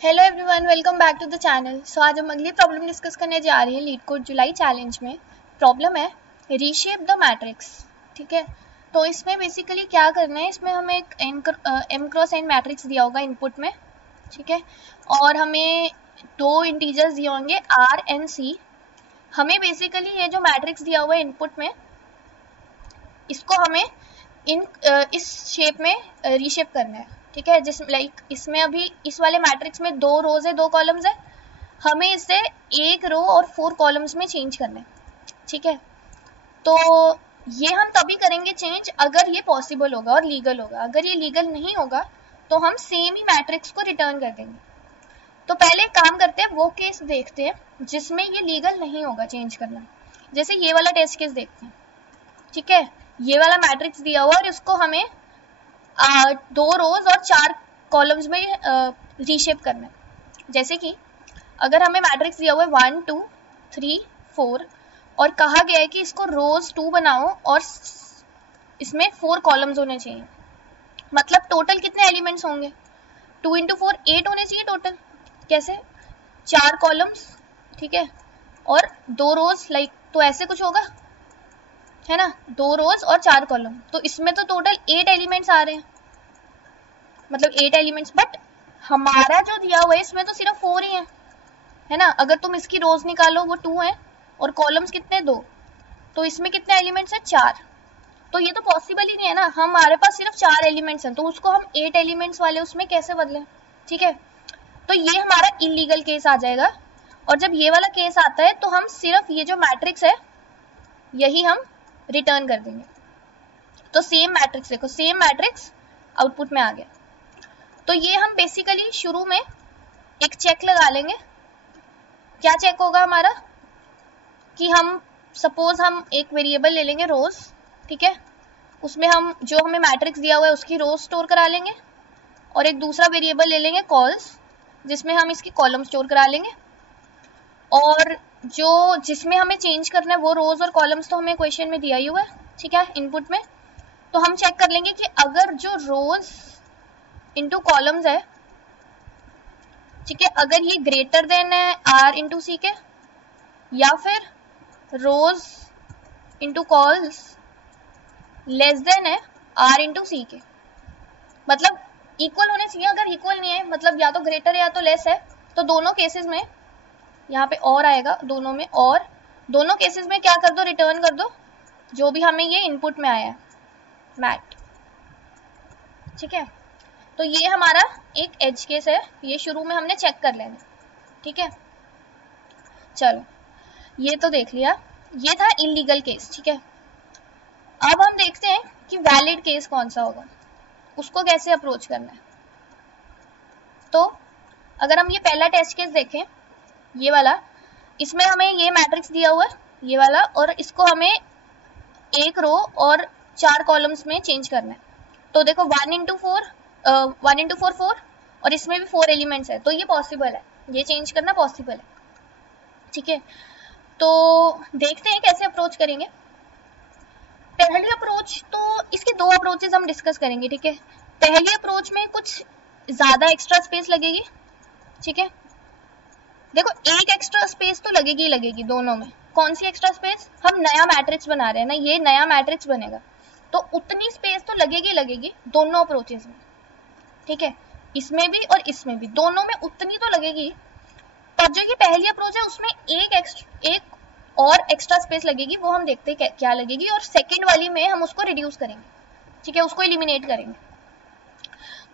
Hello everyone, welcome back to the channel. So आज हम अगली प्रॉब्लम डिस्कस करने जा रहे हैं लीड कोड जुलाई चैलेंज में। प्रॉब्लम है रीशेप द मैट्रिक्स। ठीक है, तो इसमें बेसिकली क्या करना है, इसमें हमें एक एम क्रॉस एन मैट्रिक्स दिया होगा इनपुट में। ठीक है, और हमें दो इंटीजर्स दिए होंगे आर एंड सी। हमें बेसिकली ये जो मैट्रिक्स दिया हुआ है इनपुट में, इसको हमें इस शेप में रीशेप करना है। ठीक है, जिस लाइक इसमें अभी इस वाले मैट्रिक्स में 2 रोज है 2 कॉलम्स है, हमें इसे 1 रो और 4 कॉलम्स में चेंज करना है। ठीक है, तो ये हम तभी करेंगे चेंज अगर ये पॉसिबल होगा और लीगल होगा। अगर ये लीगल नहीं होगा तो हम सेम ही मैट्रिक्स को रिटर्न कर देंगे। तो पहले काम करते हैं, वो केस देखते हैं जिसमें ये लीगल नहीं होगा चेंज करना। जैसे ये वाला टेस्ट केस देखते हैं। ठीक है, ये वाला मैट्रिक्स दिया हुआ और इसको हमें 2 रोज और 4 कॉलम्स में रीशेप करना है। जैसे कि अगर हमें मैट्रिक्स दिया हुआ है 1 2 3 4 और कहा गया है कि इसको रोज 2 बनाओ और इसमें 4 कॉलम्स होने चाहिए, मतलब टोटल कितने एलिमेंट्स होंगे? 2 इंटू 4 8 होने चाहिए टोटल। कैसे? 4 कॉलम्स, ठीक है, और 2 रोज, लाइक तो ऐसे कुछ होगा, है ना, 2 रोज और 4 कॉलम, तो इसमें तो टोटल 8 एलिमेंट्स आ रहे हैं, मतलब 8 एलिमेंट्स। बट हमारा जो दिया हुआ है इसमें तो सिर्फ 4 ही है ना। अगर तुम इसकी रोज निकालो वो 2 है और कॉलम्स कितने 2, तो इसमें कितने एलिमेंट्स है 4। तो ये तो पॉसिबल ही नहीं है ना, हमारे पास सिर्फ 4 एलिमेंट्स हैं, तो उसको हम 8 एलिमेंट्स वाले उसमें कैसे बदलें? ठीक है, तो ये हमारा इलीगल केस आ जाएगा। और जब ये वाला केस आता है तो हम सिर्फ ये जो मैट्रिक्स है यही हम रिटर्न कर देंगे। तो सेम मैट्रिक्स देखो, सेम मैट्रिक्स आउटपुट में आ गया। तो ये हम बेसिकली शुरू में एक चेक लगा लेंगे। क्या चेक होगा हमारा कि हम सपोज हम एक वेरिएबल ले लेंगे रोज, ठीक है, उसमें हम जो हमें मैट्रिक्स दिया हुआ है उसकी रोज स्टोर करा लेंगे, और एक दूसरा वेरिएबल ले लेंगे कॉल्स जिसमें हम इसकी कॉलम स्टोर करा लेंगे, और जो जिसमें हमें चेंज करना है वो रोज और कॉलम्स तो हमें क्वेश्चन में दिया ही हुआ है, ठीक है, इनपुट में। तो हम चेक कर लेंगे कि अगर जो रोज इंटू कॉलम्स है, ठीक है, अगर ये ग्रेटर देन है आर इंटू सी के, या फिर रोज इंटू कॉल्स लेस देन है आर इंटू सी के, मतलब इक्वल होने चाहिए। अगर इक्वल नहीं है, मतलब या तो ग्रेटर है या तो लेस है, तो दोनों केसेस में यहाँ पे और आएगा, दोनों में, और दोनों केसेस में क्या कर दो, रिटर्न कर दो जो भी हमें ये इनपुट में आया है, मैट। ठीक है, तो ये हमारा एक एज केस है, ये शुरू में हमने चेक कर लेना। ठीक है, चलो ये तो देख लिया, ये था इलीगल केस। ठीक है, अब हम देखते हैं कि वैलिड केस कौन सा होगा, उसको कैसे अप्रोच करना है। तो अगर हम ये पहला टेस्ट केस देखें, ये वाला, इसमें हमें ये मैट्रिक्स दिया हुआ है ये वाला, और इसको हमें 1 रो और 4 कॉलम्स में चेंज करना है। तो देखो 1 इंटू 4 4, और इसमें भी 4 एलिमेंट्स है, तो ये पॉसिबल है, ये चेंज करना पॉसिबल है। ठीक है, तो देखते हैं कैसे अप्रोच करेंगे। पहली अप्रोच, तो इसके 2 अप्रोचेस हम डिस्कस करेंगे। ठीक है, पहली अप्रोच में कुछ ज्यादा एक्स्ट्रा स्पेस लगेगी। ठीक है, देखो एक एक्स्ट्रा स्पेस तो लगेगी ही लगेगी दोनों में। कौन सी एक्स्ट्रा स्पेस? हम नया मैट्रिक्स बना रहे हैं ना, ये नया मैट्रिक्स बनेगा, तो उतनी स्पेस तो लगेगी लगेगी दोनों अप्रोचेस में। ठीक है, इसमें भी और इसमें भी, दोनों में उतनी तो लगेगी। पर जो ये पहली अप्रोच है उसमें एक और एक्स्ट्रा स्पेस लगेगी, वो हम देखते हैं क्या लगेगी, और सेकेंड वाली में हम उसको रिड्यूस करेंगे। ठीक है, उसको एलिमिनेट करेंगे।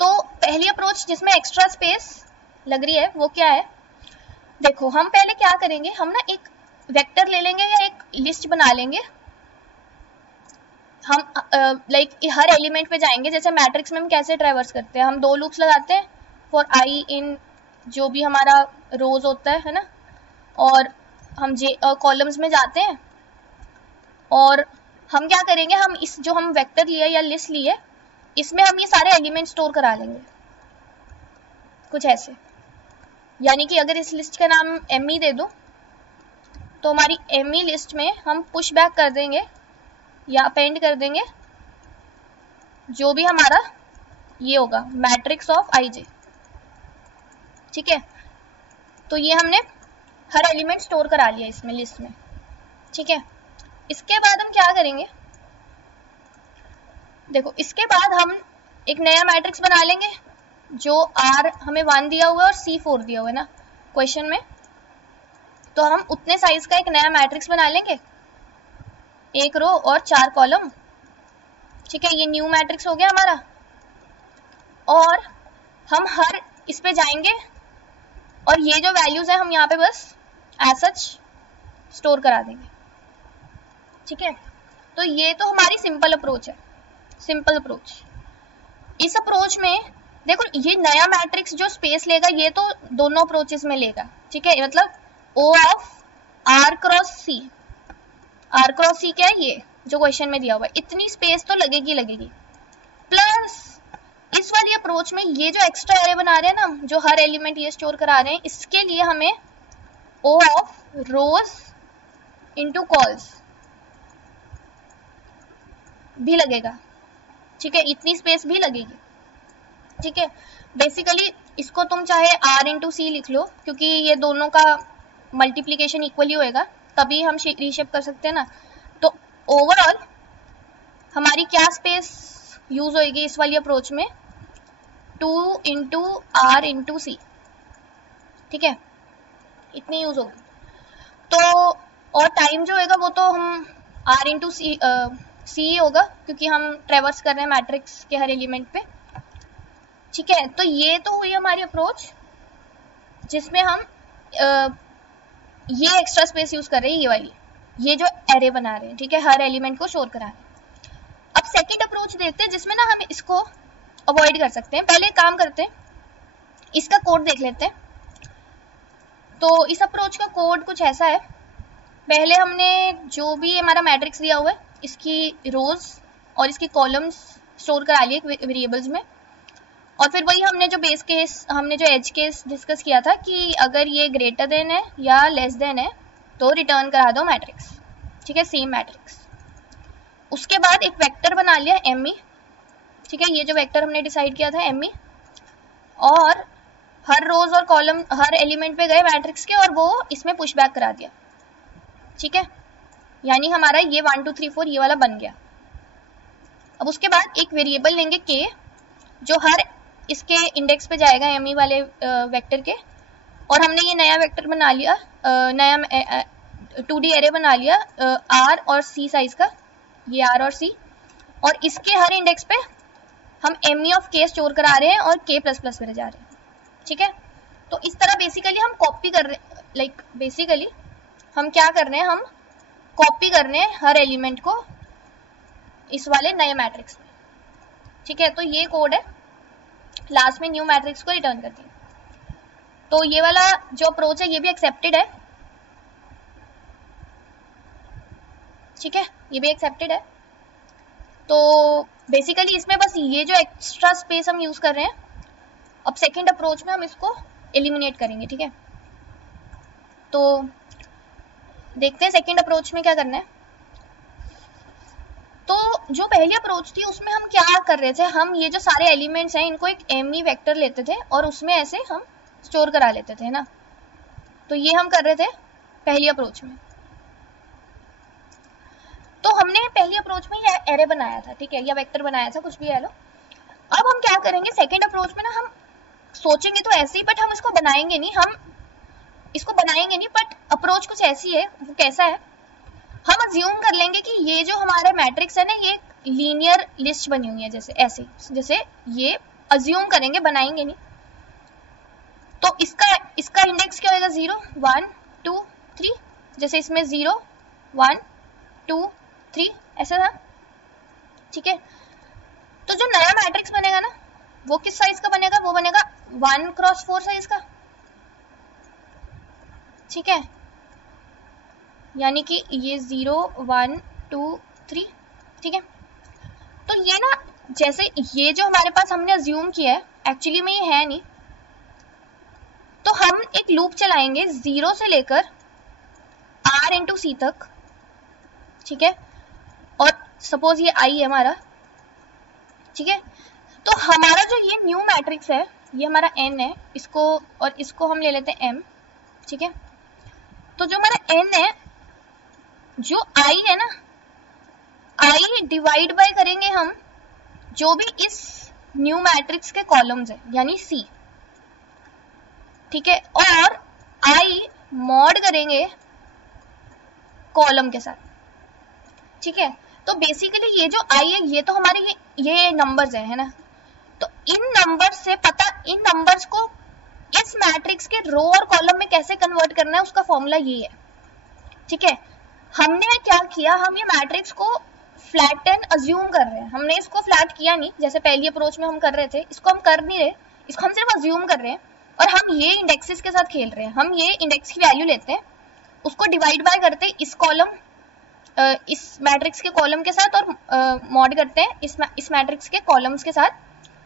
तो पहली अप्रोच जिसमें एक्स्ट्रा स्पेस लग रही है वो क्या है? देखो हम पहले क्या करेंगे, हम ना एक वेक्टर ले लेंगे या एक लिस्ट बना लेंगे। हम लाइक हर एलिमेंट पे जाएंगे, जैसे मैट्रिक्स में हम कैसे ट्रैवर्स करते हैं, हम 2 लूप्स लगाते हैं फॉर आई इन जो भी हमारा रोज होता है ना, और हम कॉलम्स में जाते हैं, और हम क्या करेंगे, हम इस जो हम वेक्टर लिए या लिस्ट लिए, इसमें हम ये सारे एलिमेंट स्टोर करा लेंगे, कुछ ऐसे। यानी कि अगर इस लिस्ट का नाम एम दे दो, तो हमारी एम लिस्ट में हम पुश बैक कर देंगे या अपेंड कर देंगे जो भी हमारा ये होगा मैट्रिक्स ऑफ आई जे। ठीक है, तो ये हमने हर एलिमेंट स्टोर करा लिया इसमें लिस्ट में। ठीक है, इसके बाद हम क्या करेंगे, देखो इसके बाद हम एक नया मैट्रिक्स बना लेंगे जो R हमें 1 दिया हुआ है और C 4 दिया हुआ है ना क्वेश्चन में, तो हम उतने साइज का एक नया मैट्रिक्स बना लेंगे, 1 रो और 4 कॉलम। ठीक है, ये न्यू मैट्रिक्स हो गया हमारा, और हम हर इस पे जाएंगे और ये जो वैल्यूज है हम यहाँ पे बस एज सच स्टोर करा देंगे। ठीक है, तो ये तो हमारी सिंपल अप्रोच है, सिंपल अप्रोच। इस अप्रोच में देखो ये नया मैट्रिक्स जो स्पेस लेगा ये तो दोनों अप्रोचेस में लेगा। ठीक है, मतलब O of R cross C, R cross C क्या है, ये जो क्वेश्चन में दिया हुआ है, इतनी स्पेस तो लगेगी लगेगी। प्लस इस वाली अप्रोच में ये जो एक्स्ट्रा एरे बना रहे हैं ना, जो हर एलिमेंट ये स्टोर करा रहे हैं, इसके लिए हमें O of rose into calls भी लगेगा। ठीक है, इतनी स्पेस भी लगेगी। ठीक है, बेसिकली इसको तुम चाहे R इंटू C लिख लो, क्योंकि ये दोनों का मल्टीप्लीकेशन इक्वली होएगा, तभी हम रीशेप कर सकते हैं ना। तो ओवरऑल हमारी क्या स्पेस यूज होएगी इस वाली अप्रोच में, 2 इंटू R इंटू C। ठीक है, इतनी यूज होगी। तो और टाइम जो होगा वो तो हम R इंटू C होगा, क्योंकि हम ट्रेवर्स कर रहे हैं मैट्रिक्स के हर एलिमेंट पे। ठीक है, तो ये तो हुई हमारी अप्रोच जिसमें हम ये एक्स्ट्रा स्पेस यूज कर रहे हैं, ये वाली, ये जो एरे बना रहे हैं। ठीक है, हर एलिमेंट को शोर करा रहे हैं। अब सेकंड अप्रोच देखते हैं जिसमें ना हम इसको अवॉइड कर सकते हैं। पहले एक काम करते हैं, इसका कोड देख लेते हैं। तो इस अप्रोच का कोड कुछ ऐसा है, पहले हमने जो भी हमारा मैट्रिक्स दिया हुआ है इसकी रोज और इसकी कॉलम्स स्टोर करा लिए वेरिएबल्स में, और फिर वही हमने जो बेस केस, हमने जो एज केस डिस्कस किया था कि अगर ये ग्रेटर देन है या लेस देन है तो रिटर्न करा दो मैट्रिक्स। ठीक है, सेम मैट्रिक्स। उसके बाद एक वेक्टर बना लिया ME। ठीक है, ये जो वेक्टर हमने डिसाइड किया था ME, और हर रोज और कॉलम हर एलिमेंट पे गए मैट्रिक्स के और वो इसमें पुश बैक करा दिया। ठीक है, यानी हमारा ये 1 2 3 4 ये वाला बन गया। अब उसके बाद एक वेरिएबल लेंगे K, जो हर इसके इंडेक्स पे जाएगा ME वाले वेक्टर के, और हमने ये नया वेक्टर बना लिया, नया 2D एरे बना लिया R और C साइज का, ये R और C, और इसके हर इंडेक्स पे हम ME ऑफ K स्टोर करा रहे हैं और K प्लस प्लस पे जा रहे हैं। ठीक है, तो इस तरह बेसिकली हम कॉपी कर रहे हैं, लाइक बेसिकली हम क्या कर रहे हैं, हम कॉपी कर रहे हैं हर एलिमेंट को इस वाले नए मैट्रिक्स में। ठीक है, तो ये कोड है, लास्ट में न्यू मैट्रिक्स को रिटर्न करती है। तो ये वाला जो अप्रोच है ये भी एक्सेप्टेड है। ठीक है, ये भी एक्सेप्टेड है। तो बेसिकली इसमें बस ये जो एक्स्ट्रा स्पेस हम यूज कर रहे हैं, अब सेकंड अप्रोच में हम इसको एलिमिनेट करेंगे। ठीक है, तो देखते हैं सेकंड अप्रोच में क्या करना है। तो जो पहली अप्रोच थी उसमें हम क्या कर रहे थे, हम ये जो सारे एलिमेंट्स हैं इनको एक ME वेक्टर लेते थे और उसमें ऐसे हम स्टोर करा लेते थे ना। तो ये हम कर रहे थे पहली अप्रोच में। तो हमने पहली अप्रोच में ये एरे बनाया था, ठीक है, या वेक्टर बनाया था, कुछ भी है लो। अब हम क्या करेंगे सेकेंड अप्रोच में ना, हम सोचेंगे तो ऐसे ही, बट हम इसको बनाएंगे नहीं, हम इसको बनाएंगे नहीं, बट अप्रोच कुछ ऐसी है। वो कैसा है, हम अज्यूम कर लेंगे कि ये जो हमारा मैट्रिक्स है ना, ये लीनियर लिस्ट बनी हुई है, जैसे ऐसे, जैसे ये अज्यूम करेंगे, बनाएंगे नहीं। तो इसका इंडेक्स क्या होगा, 0 1 2 3, जैसे इसमें 0 1 2 3 ऐसा था। ठीक है, तो जो नया मैट्रिक्स बनेगा ना वो किस साइज का बनेगा, वो बनेगा 1x4 साइज का। ठीक है, यानी कि ये 0 1 2 3। ठीक है, तो ये ना, जैसे ये जो हमारे पास हमने अज्यूम किया है एक्चुअली में ये है नहीं, तो हम एक लूप चलाएंगे 0 से लेकर R इंटू C तक। ठीक है, और सपोज ये I है हमारा। ठीक है, तो हमारा जो ये न्यू मैट्रिक्स है ये हमारा n है, इसको और इसको हम ले लेते हैं m, ठीक है। तो जो हमारा n है, जो i है ना, i डिवाइड बाय करेंगे हम जो भी इस न्यू मैट्रिक्स के कॉलम्स है यानी c, ठीक है, और i मॉड करेंगे कॉलम के साथ, ठीक है। तो बेसिकली ये जो i है ये तो हमारे ये नंबर्स है ना, तो इन नंबर्स से पता, इन नंबर्स को इस मैट्रिक्स के रो और कॉलम में कैसे कन्वर्ट करना है उसका फॉर्मूला ये है, ठीक है। हमने क्या किया, हम ये मैट्रिक्स को फ्लैटन अज्यूम कर रहे हैं, हमने इसको फ्लैट किया नहीं जैसे पहली अप्रोच में हम कर रहे थे, इसको हम कर नहीं रहे, इसको हम सिर्फ अज्यूम कर रहे हैं और हम ये इंडेक्सेस के साथ खेल रहे हैं। हम ये इंडेक्स की वैल्यू लेते हैं, उसको डिवाइड बाय करते हैं इस कॉलम, इस मैट्रिक्स के कॉलम के साथ और मॉड करते हैं इस मैट्रिक्स के कॉलम्स के साथ,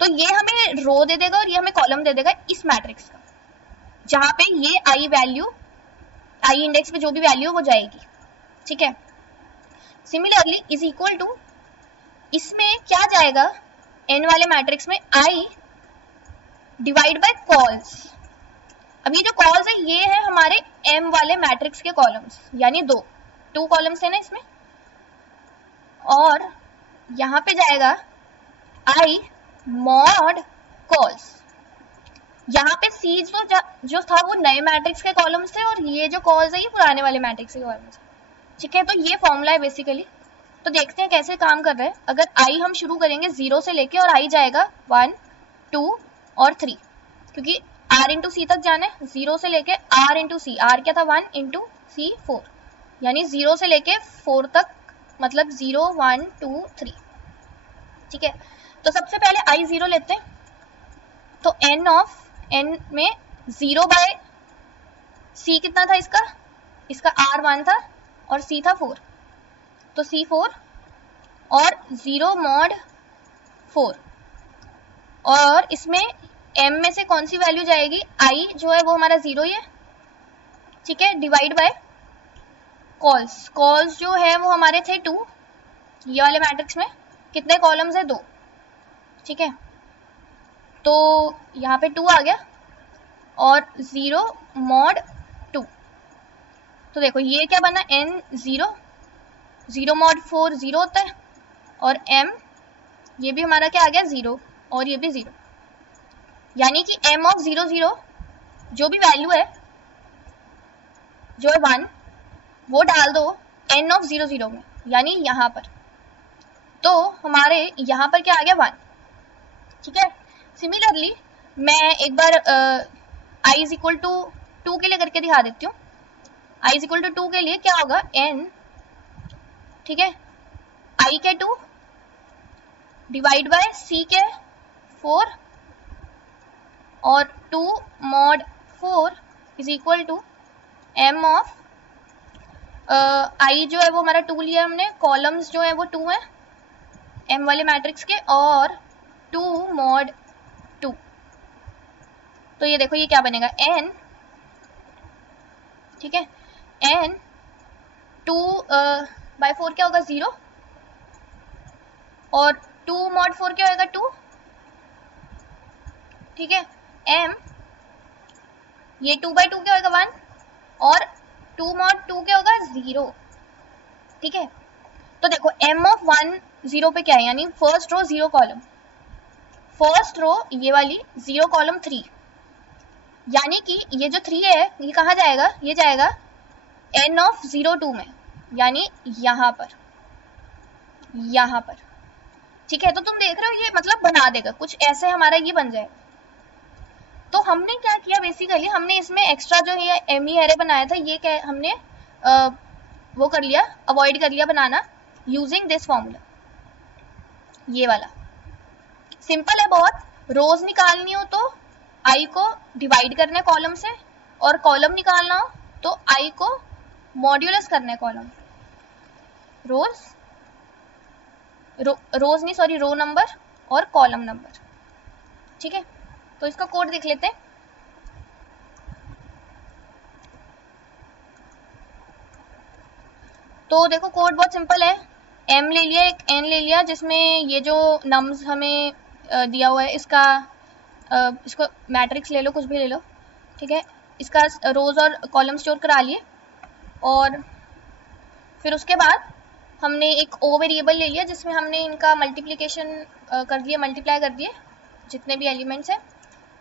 तो ये हमें रो दे देगा और ये हमें कॉलम दे देगा इस मैट्रिक्स का, जहां पे ये आई वैल्यू, आई इंडेक्स पे जो भी वैल्यू वो जाएगी, ठीक है। सिमिलरली इज इक्वल टू, इसमें क्या जाएगा n वाले मैट्रिक्स में, i डिवाइड बाय कॉल्स। अब ये जो कॉल्स है ये है हमारे m वाले मैट्रिक्स के कॉलम्स, यानी टू कॉलम्स है ना इसमें, और यहां पे जाएगा i मॉड कॉल्स। यहाँ पे c जो था वो नए मैट्रिक्स के कॉलम्स थे और ये जो कॉल्स है ये पुराने वाले मैट्रिक्स के कॉलम्स, ठीक है। तो ये फॉर्मूला है बेसिकली। तो देखते हैं कैसे काम कर रहा है। अगर i हम शुरू करेंगे 0 से लेके और i जाएगा 1, 2 और 3, क्योंकि r इंटू सी तक जाना है, 0 से लेके r इंटू सी, r क्या था 1 इंटू सी 4, यानी 0 से लेके 4 तक, मतलब 0 1 2 3, ठीक है। तो सबसे पहले i 0 लेते हैं, तो n में 0 बाय c कितना था इसका r 1 था और c था 4, तो c 4 और 0 मॉड 4, और इसमें m में से कौन सी वैल्यू जाएगी, i जो है वो हमारा 0 ही है, ठीक है, डिवाइड बाय कॉल्स जो है वो हमारे थे 2, ये वाले मैट्रिक्स में कितने कॉलम्स है 2, ठीक है। तो यहाँ पे 2 आ गया और 0 मॉड 2, तो देखो ये क्या बना, n 0, 0 मॉड 4 0 होता है, और m ये भी हमारा क्या आ गया 0 और ये भी 0, यानी कि m ऑफ 0 0 जो भी वैल्यू है जो है 1 वो डाल दो n ऑफ 0 0 में, यानी यहाँ पर, तो हमारे यहाँ पर क्या आ गया 1, ठीक है। सिमिलरली मैं एक बार i इज इक्वल टू 2 के लिए करके दिखा देती हूँ। i इज इक्वल टू 2 के लिए क्या होगा, n, ठीक है, i के 2 डिवाइड बाय c के 4 और 2 mod 4 is equal to m of i जो है वो हमारा 2 लिया हमने, कॉलम्स जो है वो 2 है m वाले मैट्रिक्स के, और 2 मॉड 2, तो ये देखो ये क्या बनेगा n, ठीक है, n 2 बाय 4 क्या होगा 0, और 2 मॉड 4 क्या होगा 2, ठीक है, m ये 2 बाय 2 क्या होगा 1, और 2 मॉड 2 क्या होगा 0, ठीक है। तो देखो m ऑफ 1 0 पे क्या है, यानी first row 0 column, first row ये वाली 0 कॉलम 3, यानी कि ये जो 3 है ये कहाँ जाएगा, ये जाएगा n ऑफ 0 2 में, यानी यहाँ पर, ठीक है। तो तुम देख रहे हो ये मतलब बना देगा कुछ ऐसे, हमारा ये बन जाएगा। तो हमने क्या किया बेसिकली, हमने इसमें एक्स्ट्रा जो ये एमी एरे बनाया था ये क्या हमने वो कर लिया, अवॉइड कर लिया बनाना, यूजिंग दिस फॉर्मूला, ये वाला सिंपल है बहुत। रोज निकालनी हो तो i को डिवाइड करना है कॉलम से, और कॉलम निकालना हो तो i को मॉड्यूलस करना है कॉलम, रोज नहीं सॉरी रो नंबर और कॉलम नंबर, ठीक है। तो इसका कोड देख लेते हैं। तो देखो कोड बहुत सिंपल है, m ले लिया, एक n ले लिया, जिसमें ये जो नम्स हमें दिया हुआ है इसका इसको मैट्रिक्स ले लो, कुछ भी ले लो, ठीक है। इसका रोज और कॉलम स्टोर करा लिए, और फिर उसके बाद हमने एक ओ वेरिएबल ले लिया जिसमें हमने इनका मल्टीप्लिकेशन कर दिया, मल्टीप्लाई कर दिए जितने भी एलिमेंट्स हैं।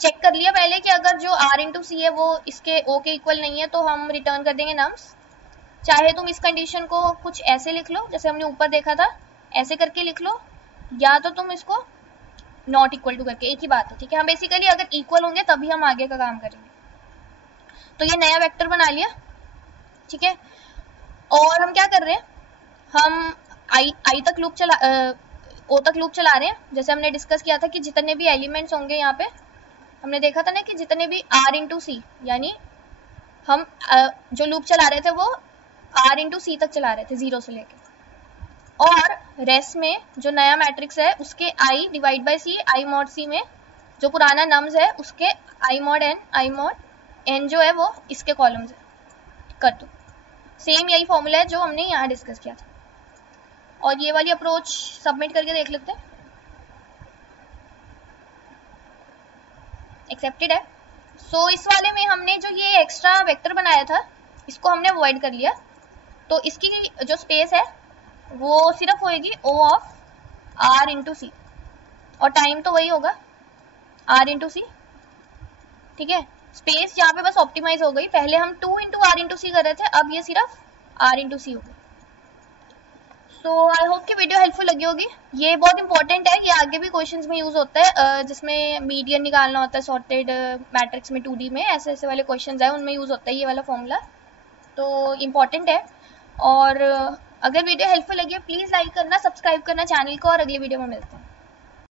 चेक कर लिया पहले कि अगर जो r इंटू सी है वो इसके o के इक्वल नहीं है तो हम रिटर्न कर देंगे नम्स। चाहे तुम इस कंडीशन को कुछ ऐसे लिख लो जैसे हमने ऊपर देखा था, ऐसे करके लिख लो, या तो तुम इसको नॉट इक्वल टू करके, एक ही बात है, ठीक है। हम बेसिकली अगर इक्वल होंगे तभी हम आगे का काम करेंगे। तो ये नया वेक्टर बना लिया, ठीक है। और हम क्या कर रहे हैं, हम आई तक लूप चला ओ तक लूप चला रहे हैं। जैसे हमने डिस्कस किया था कि जितने भी एलिमेंट्स होंगे यहाँ पे, हमने देखा था ना कि जितने भी r इंटू सी, यानी हम जो लूप चला रहे थे वो r इंटू सी तक चला रहे थे, 0 से लेके। और रेस्ट में जो नया मैट्रिक्स है उसके i divide by c, i mod c में जो पुराना नम्स है उसके i मॉड n जो है वो इसके कॉलम्स है, कर दो। सेम यही फॉर्मूला है जो हमने यहाँ डिस्कस किया था। और ये वाली अप्रोच सबमिट करके देख लेते हैं, एक्सेप्टेड है। सो इस वाले में हमने जो ये एक्स्ट्रा वेक्टर बनाया था इसको हमने अवॉइड कर लिया। तो इसकी जो स्पेस है वो सिर्फ होएगी ओ ऑफ r इंटू सी, और टाइम तो वही होगा r इंटू सी, ठीक है। स्पेस यहाँ पे बस ऑप्टिमाइज हो गई, पहले हम 2 इंटू r इंटू सी कर रहे थे, अब ये सिर्फ r इंटू सी होगी। सो आई होप कि वीडियो हेल्पफुल लगी होगी। ये बहुत इंपॉर्टेंट है, ये आगे भी क्वेश्चंस में यूज होता है, जिसमें मीडियन निकालना होता है सॉर्टेड मैट्रिक्स में 2D में, ऐसे ऐसे वाले क्वेश्चंस है उनमें यूज होता है ये वाला फॉर्मूला, तो इम्पॉर्टेंट है। और अगर वीडियो हेल्पफुल लगी है प्लीज़ लाइक करना, सब्सक्राइब करना चैनल को, और अगले वीडियो में मिलते हैं।